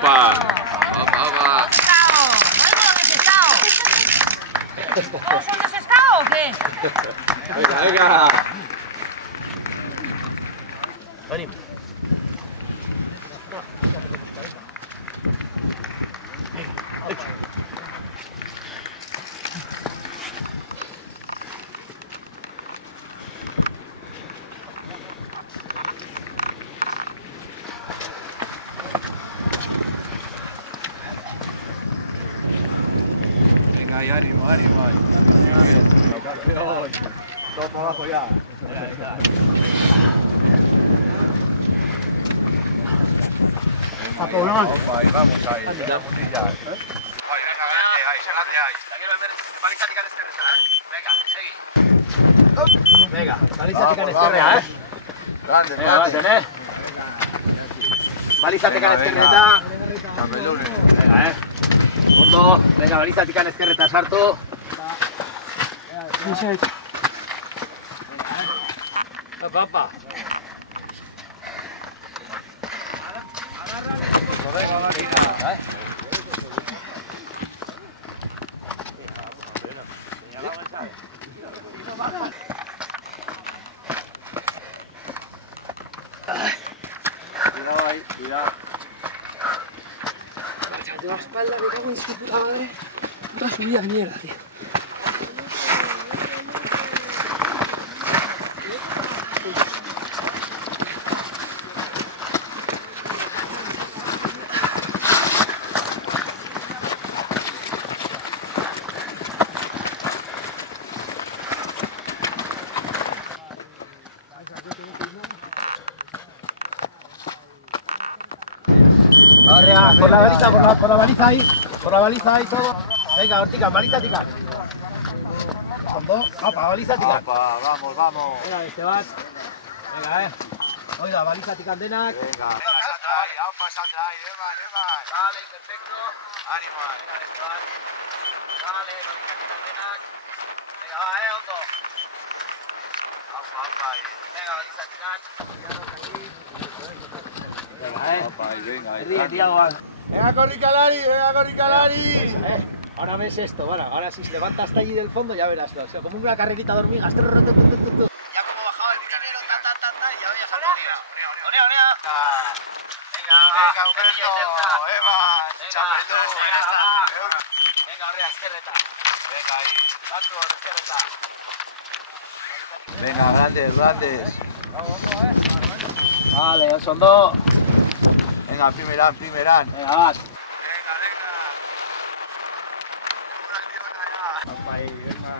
Opa. Opa, opa. ¿Todos hemos estado o qué? Venga, venga. Ánimo. Venga, ahí, ánimo, ánimo. Campeón. Todo para abajo ya. Opa, ahí vamos ahí. La mundilla. Ahí, venga, grande ahí. Balizatik eskerreta, Venga, segi. Venga, balizatik eskerrea, Grande, Venga, bazen, Balizatik eskerreta. Camelunes. Venga, Ondo, venga, balizatik eskerreta sartu. Opa, opa. Cuidado ahí, cuidado. Lleva espalda, me cago en su puta madre. Puta subida de mierda, tío. Ahora, por la baliza ahí, todo. Venga, hortica, balizatik. Ondo, opa, balizatik. Opa, vamos, vamos. Venga, beste bat. Venga, Oiga, balizatik denak. Venga, Sandra ahí, opa, Sandra ahí, Evan. Vale, perfecto. Ánimo ahí. Venga, beste bat. Vale, balizatik denak. Venga, ondo. Opa, ahí. Venga, balizatik. Venga, Opa, ahí, venga, ahí. Ríe, Tiago. Venga, Corricalari. Ahora ves esto, bueno, ahora si se levanta hasta allí del fondo ya verás, o sea, como una carrerita de hormigas. Ya como bajaba el primero, y ya veías al Onea. Venga, Humberto, Evan, Chapelú. Venga, horrea, eskerreta. Venga ahí. Batu, eskerreta. Venga, grandes. Vale, oso ondo. Venga, primeran. Venga, vas. Venga. Segura el Diona ya. Opa, ahí, venga.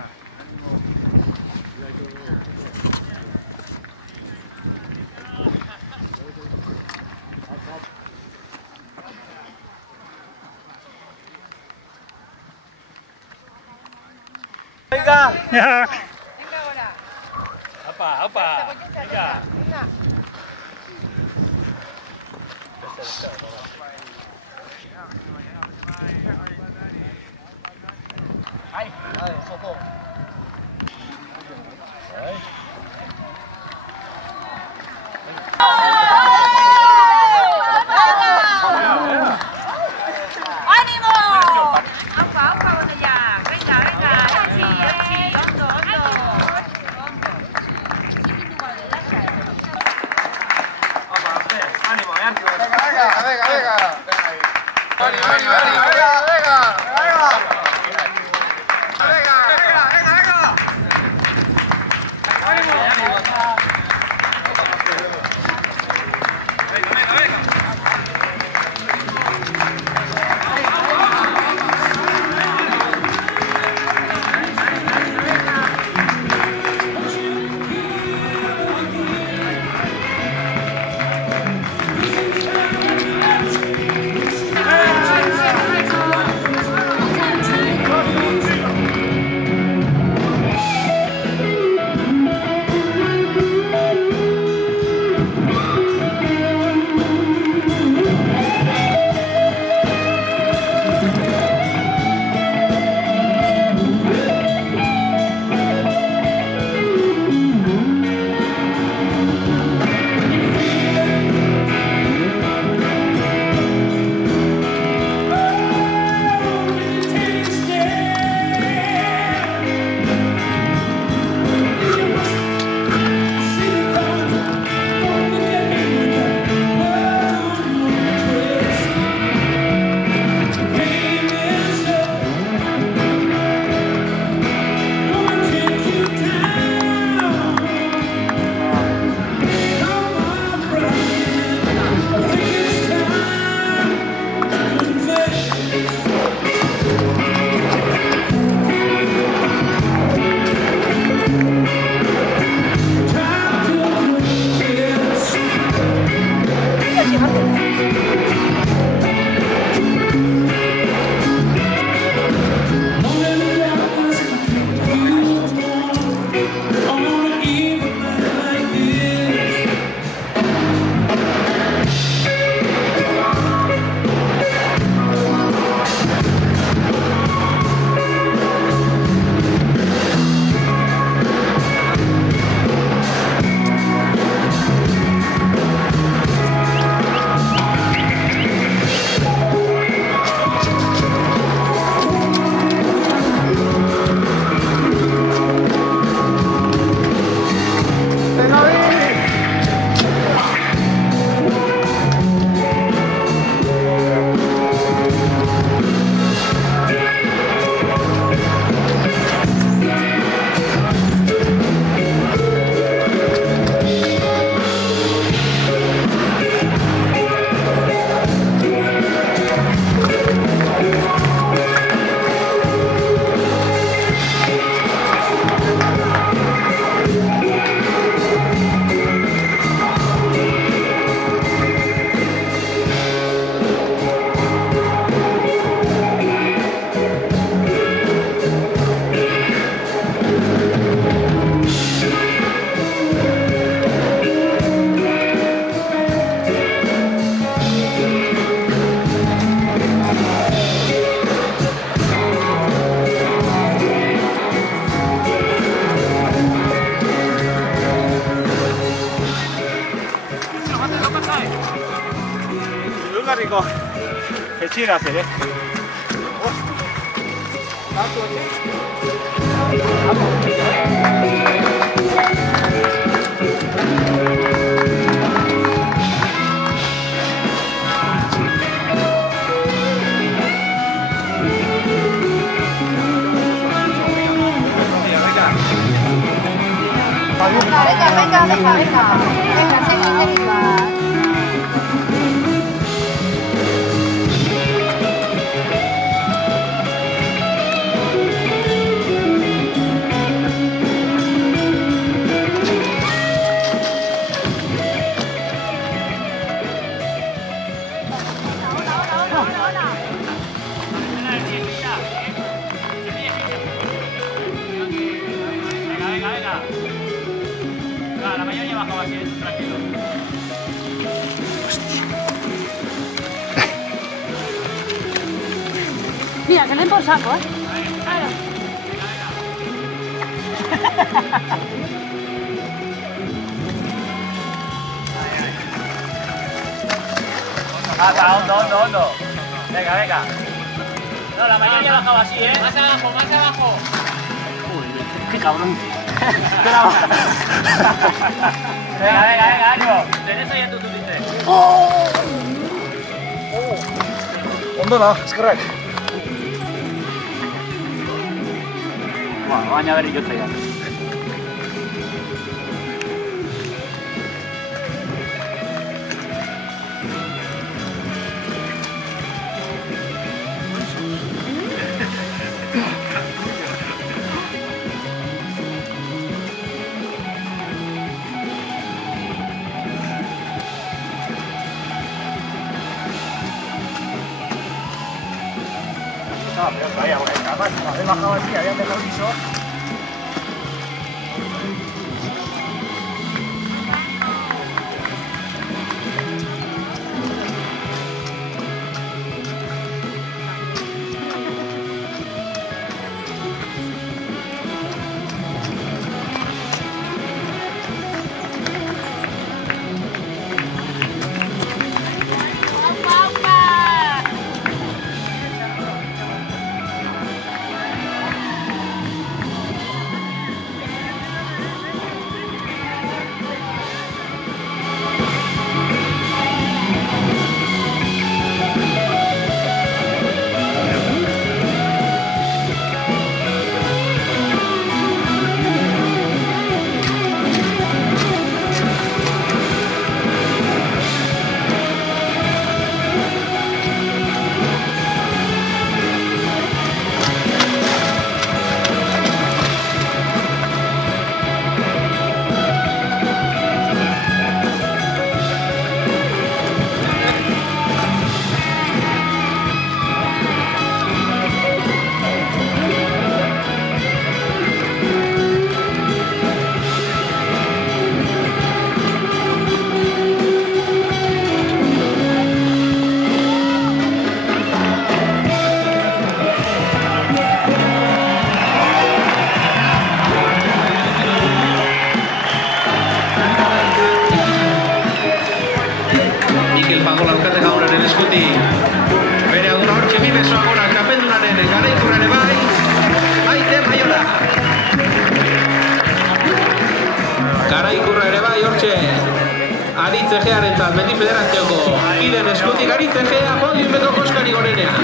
Venga. Venga ahora. Opa. Venga. Ahí, vale, sopo. ¡Ánimo! ¡Aupa, botella! Venga, ondo. Ánimo, Venga. Ánimo. Venga. Etxeraz ere. Venga, seguid. Venga. Claro, la mayoría bajaba así, tranquilo. Mira, que le den por saco, ¿eh? Claro. Hondo. Venga. No, la mayoría bajaba así, ¿eh? Más abajo. Qué cabrón. Venga, ánimo. Tenés ahí a tu tulite. Ondo da, eskerrak. Baina berri jotza ya. Pero todavía, porque además, habéis bajado así, habían dejado liso. Mikel Pagola alkate gauraren eskutik. Bere aduna hortxe bi besoa gora txapeldunaren garaikurrare bai, Maite Maiola. Garaikurra ere bai hortxe. Aritz Egearentzat Mendi Federazioko kideen eskutik Aritz Egea podiumbeko koskari gorenea.